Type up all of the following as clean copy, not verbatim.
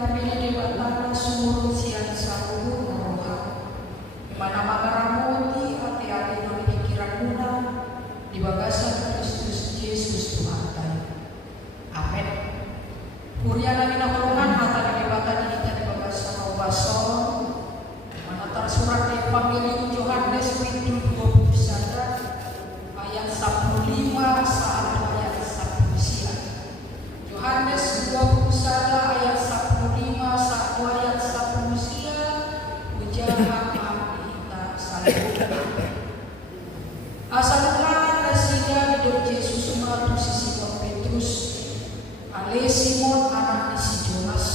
kami di batana sumur siang saluhu naroha. Mana makaramoti hati-hati dari pikiran guna di bagasan Kristus Yesus Tuhan kami. Amin. Kuriana minakulungan hata di batana kita di bagasan obason. Mana tersurat di Evangelium Yohanes Pintu 21 ayat 15 sampai ayat 10 siang. Yohanes 21 ayat 15 sampai ayat 10 siang. Ujahan kita saling. Asalnya nasida hidup Yesus meratu si Simon Petrus, ale Simon anak si Jonas,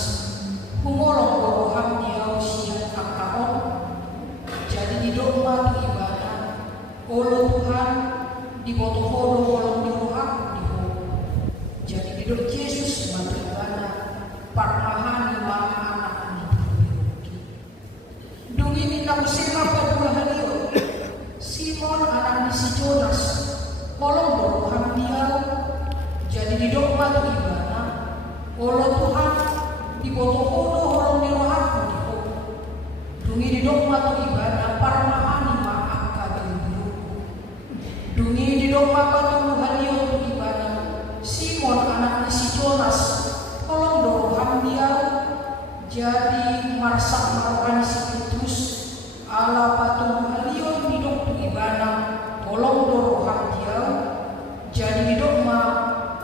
humolong boroham dia usia kakaon. Jadi hidup mati ibadah, olo Tuhan di botoh olong di roham di ho. Jadi hidup Yesus mati ibadah, parmahan lima anak ini. Dungi minang sema padua halio. Simon anak si Jonas, olong boroham dia. Jadi hidup mati ibadah, olo Tuhan di botoh olong di roham di ho. Dungi hidup mati ibadah, parmahan lima angka biru. Dungi di domba batu halio tu ibadah. Simon anak si Jonas, olong doroham dia. Jadi marsak marokan si Petrus, ala batu halio hidup tu ibadah, olong doroham dia. Jadi hidup ma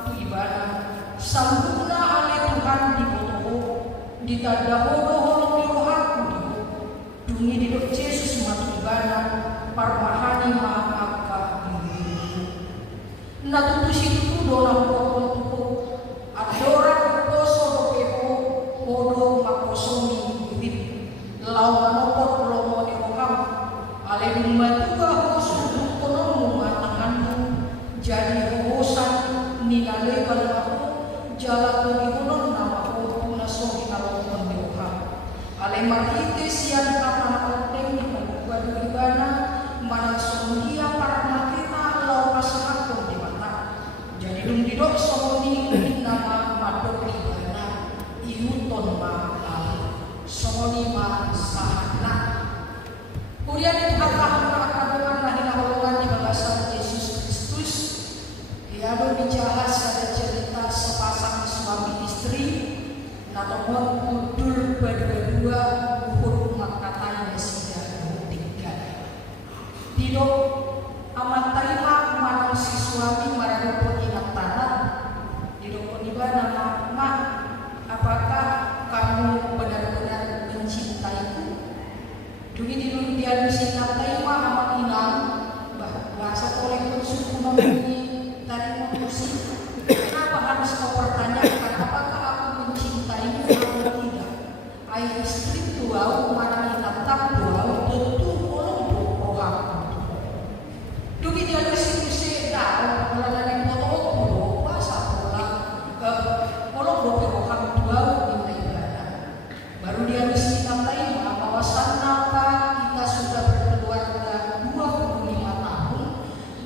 tu ibadah. Sambungna ale Tuhan di botoho, ditanda hodo holong di roham di ho. Dungi hidup Yesus mati ibadah, parmahani ma angka natutus itu dona pokok tuku adora poso dopeho podo makosoni ibit lau manopot lomo di rokam ale membantua hosu konomu matanganmu jadi hosan ninale kalamahu jalan bagi honon namahu punasohi kalomon di rokam ale marhite sian kapana konteng di pagubadu ibana mana sonia parna kita lau pasahakon di jadi dum didok somoni nama madok ibana iuton ma somoni ma sahana. Kemudian itu kata-kata lahina holongan di bagasan Yesus Kristus. Iado dijahas ada cerita sepasang suami istri natomon kudul berdua buhur makatanya sida tiga. Didok amat terima manung si suami marano tanah di dokon ibana mak, apakah kamu benar-benar mencintaiku? Dungi di dia disingatai ma amat inang bahasa oleh suku membunyi tadi musik. Kenapa harus kau pertanyakan apakah aku mencintaimu atau tidak? Ayah istri tuau mana inatap tuau tentu olong roham. Dungi dia disingatai dah melalui baru dia mesti ngatain kawasan apa kita sudah berkeluarga 25 tahun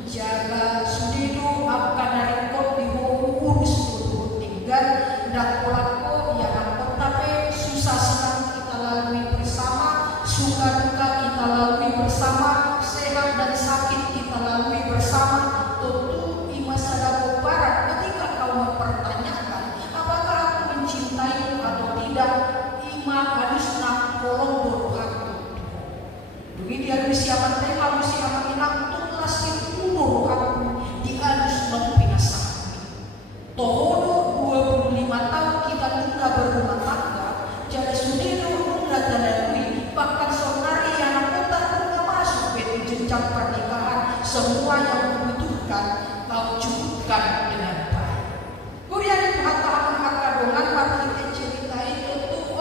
jaga sudidu akan dari kot di urus tinggal dan kolako yang angkot tapi susah senang kita lalui bersama suka duka kita lalui bersama sehat dan sakit kita lalui bersama tentu imas sadako barat ketika kau mempertanyakan apakah aku mencintai atau tidak harus nak kolong doa. Demi dia siapa teh harus siapa minang tulas itu doa di harus mempinasa. Tohono 25 tahun kita tinggal berumah tangga, jadi sudah udah tandai bahkan saudari anak kita udah masuk ke jenjang pernikahan semua yang membutuhkan kau cukupkan dengan baik. Kemudian itu harta dengan mati ceritain itu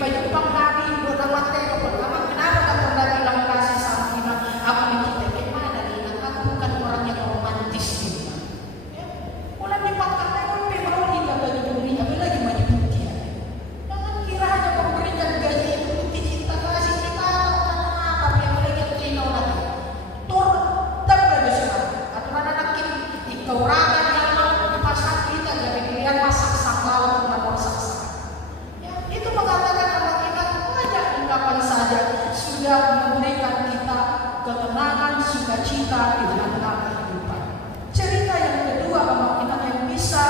baju panggabi berawat tero pertama kenapa kan panggabi bilang kasih sama kita aku mencintai kemana Lina aku bukan orang yang romantis Lina ya mulai dipakar memang baru hingga baju duri tapi lagi maju putih jangan kira hanya memberikan gaji itu bukti cinta kasih kita tapi yang lagi Lina lagi tur terlalu sekarang aturan anak ini dikaurangan yang mau dipasang kita dari pilihan masak saklau atau saksa itu mengatakan anak kita banyak ungkapan saja sudah memberikan kita ketenangan, sukacita di tengah-tengah kehidupan. Cerita yang kedua anak kita yang bisa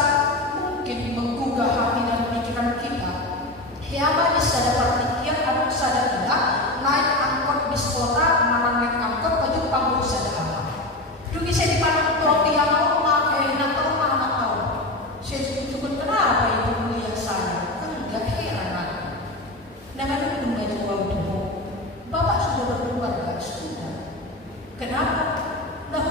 mungkin menggugah hati dan pikiran kita. Hiama bisa dapat pikir atau sadar tidak naik angkot bis kota, mana naik angkot baju panggung sadar apa. Dugi saya dipanggil trofi yang mau nak tahu mana tahu. Saya cukup kenapa itu melihat saya. Enggak heran aku. Nama itu menjadi waktu. Bapak sudah berkeluarga sudah. Kenapa? Nah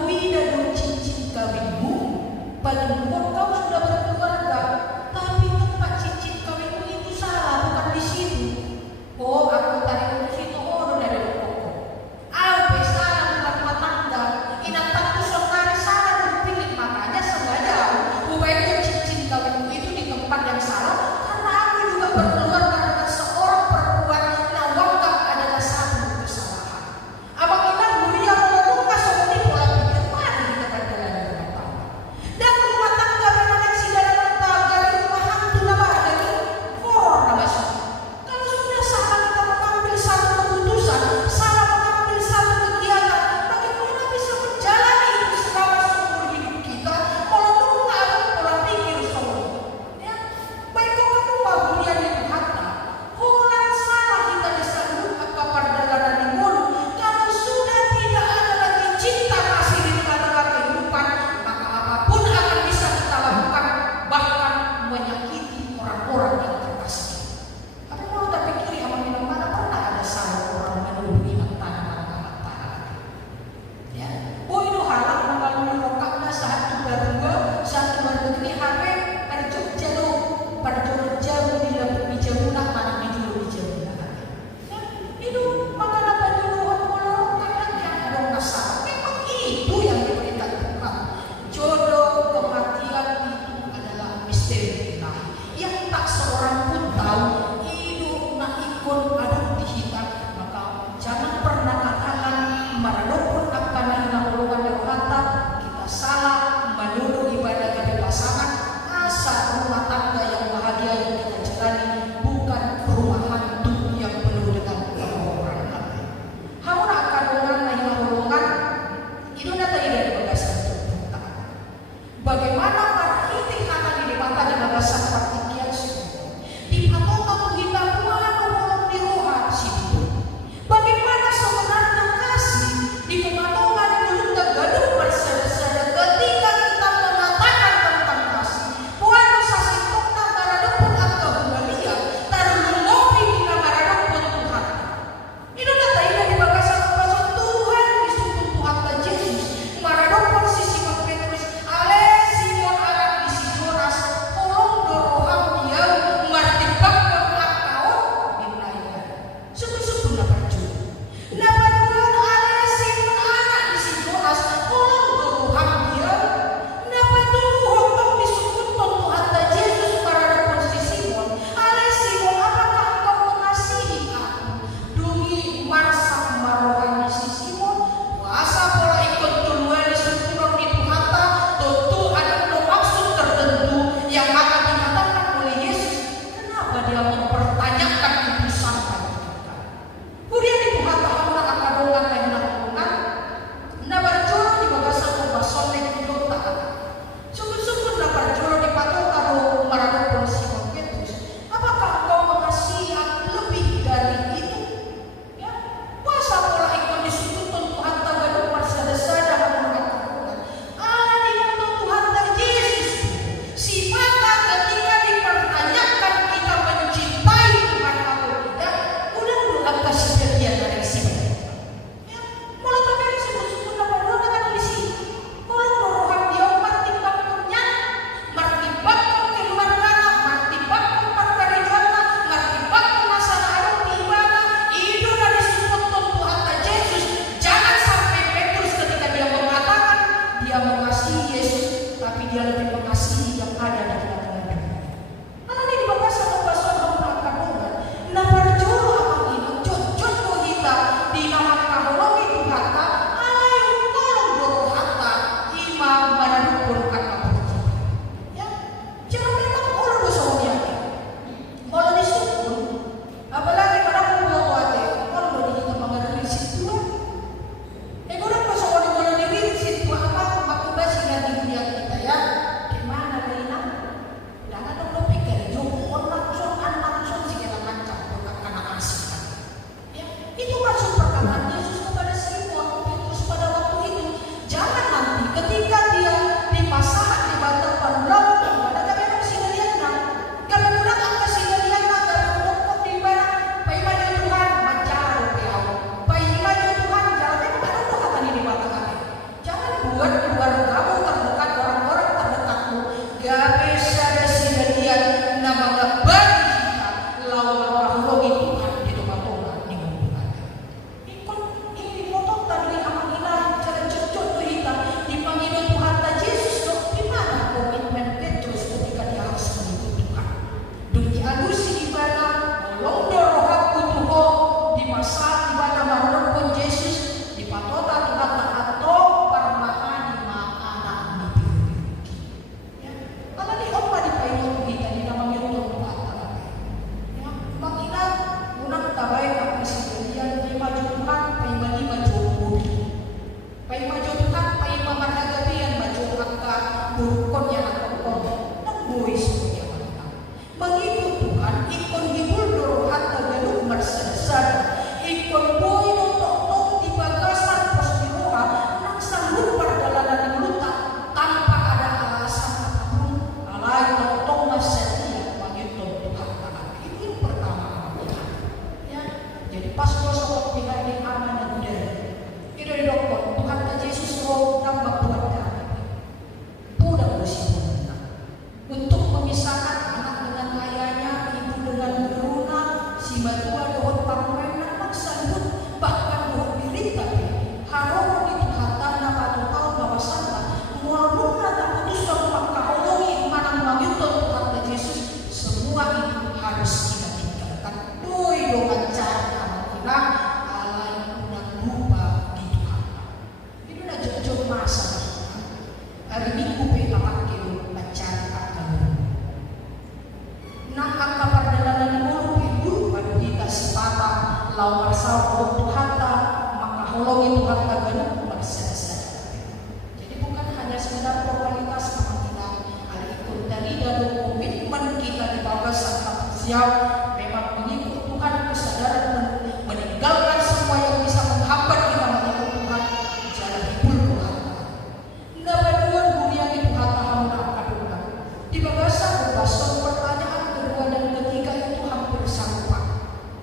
Simatua dohot parmain nak sambut bahkan dohot birita harong itu hata na patutau bawasana walaupun nata putus suatu makaholongi manang magyuton kata Yesus semua itu harus kita tinggalkan. Doi doa cara kita alai udah lupa di Tuhan. Itu udah jauh masa hari Minggu apa kilo mencari akal. Nah angka perdalanan mulu itu pada kita sepatah lau marsal Tuhan maka holongi Tuhan ganung berselesai. Jadi bukan hanya sekedar formalitas kita hari itu dari dalam komitmen kita di bawah sang siap memang mengikut Tuhan kesadaran meninggalkan semua yang bisa menghambat kita mengikut Tuhan jalan hibur Tuhan. Dapat dua dunia itu kata hamna kaduna. Di bawah sang basok pertanyaan kedua dan ketiga itu hampir sama.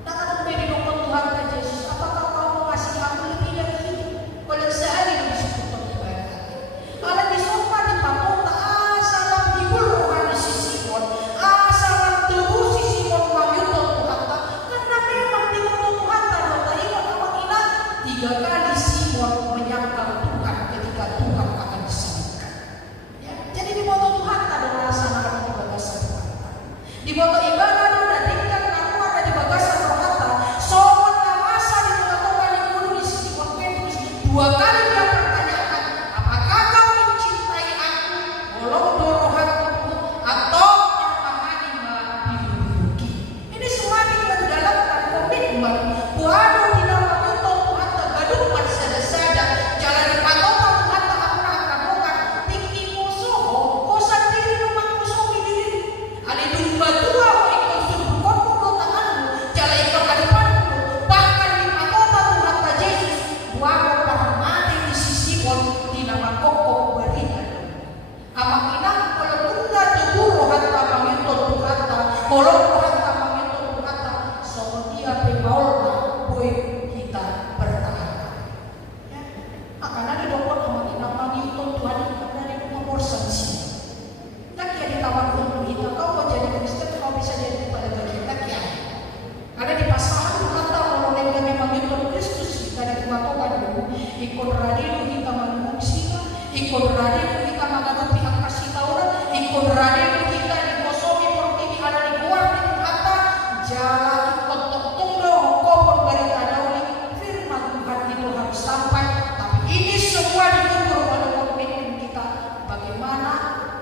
Nah kalau beri dokter Tuhan ke Yesus, apakah kau mengasih aku lebih dari ini? Oleh sehari disebut Tuhan. Kalau disopan di pakota salam hibur rohani si Simon, salam tubuh si Simon mangyuton Tuhan. Karena memang di waktu Tuhan kalau tadi waktu kita 3 kali Simon menyangkal Tuhan ketika Tuhan akan disalibkan. Ya, jadi di waktu Tuhan ada melaksanakan pembatasan Tuhan. Di waktu ibadah ada tingkat aku ada di bagasan rohata. Soal masa di tengah-tengah yang dulu di sisi Petrus 2 kali dia pertanyakan, apakah kau mencintai aku? Golong dorohan tubuh atau terpahami biru-biruki. Ini semakin mendalamkan komitmen. Buado tidak menutup Tuhan tergaduh bersada-sada. Jalan di patokan Tuhan tak pernah kabungan. Tinggi musuh, kosan diri rumah musuh diri. Ali domba tua ikut suruh kono tanganmu. Jalan ikut hadapanmu. Bahkan di patokan Tuhan tak Yesus. Buado para mati di sisi di nama kokok berita. Amak inang kalau tunda tubuh rohan tamang itu Tuhan tak. Kalau rohan tamang itu Tuhan tak. Seperti apa maulna boy kita bertahan. Ya, akan ada dokter amak inang mami itu Tuhan dari nomor sanksi. Tak ya ditawar untuk kita. Kau mau jadi Kristen kau bisa jadi kepada bagian tak ya. Karena di pasangan Tuhan tak kalau mereka memang itu Kristus kita di kematokan dulu. Ikut radilu kita menunggu sila. Ikut radilu kita menganggap pihak kasih tauran. Ikut radilu kita dikosongi portini ada di luar di kata jalan untuk tunggu hukum berita dauli firman Tuhan itu harus sampai. Tapi ini semua diukur oleh komitmen kita bagaimana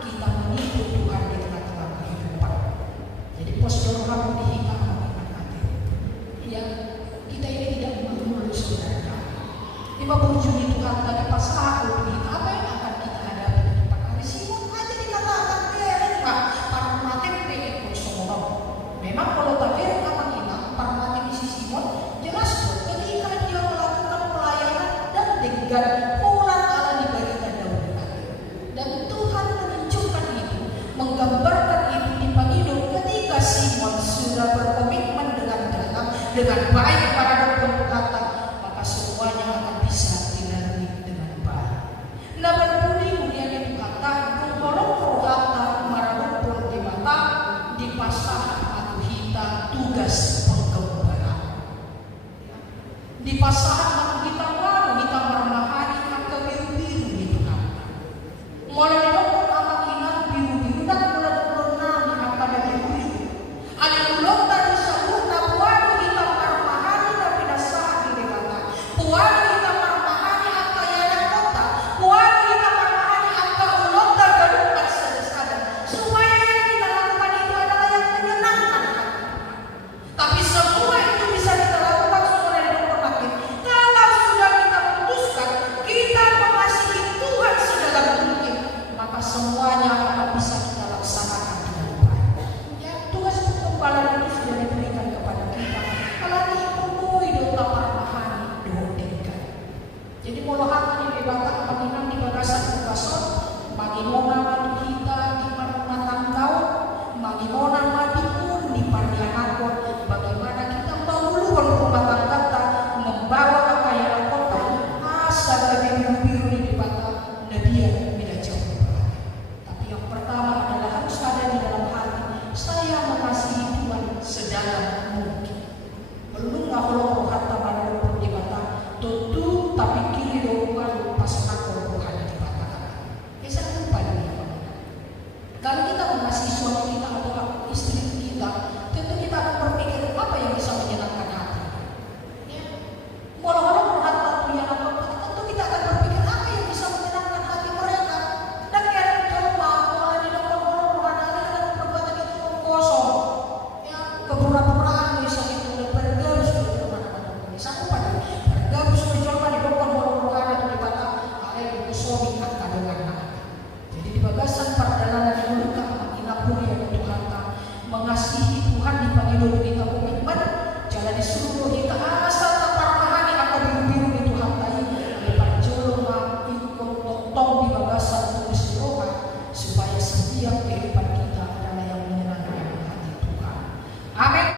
kita mengikut Tuhan di tengah-tengah kehidupan. Jadi postur kamu dihitam ya kita ini tidak mengeluh saudara. 50 Juni Tuhan tadi pas aku kita apa yang akan kita hadapi di depan hari Simon aja dikatakan pak parmatik pengen semua. Memang kalau tadi akan kita parmatik di sisi Simon jelas ketika dia melakukan pelayanan dan dengan pulang ala diberikan daun dan Tuhan menunjukkan itu menggambarkan itu di hidup ketika Simon sudah berkomitmen dengan dalam dengan baik pada dokter kata maka semuanya akan bisa dilalui dengan baik. Nah berpuni kemudian itu kata mengolong rohata marabur di mata di pasahan atau hita tugas penggembala. Di pasahan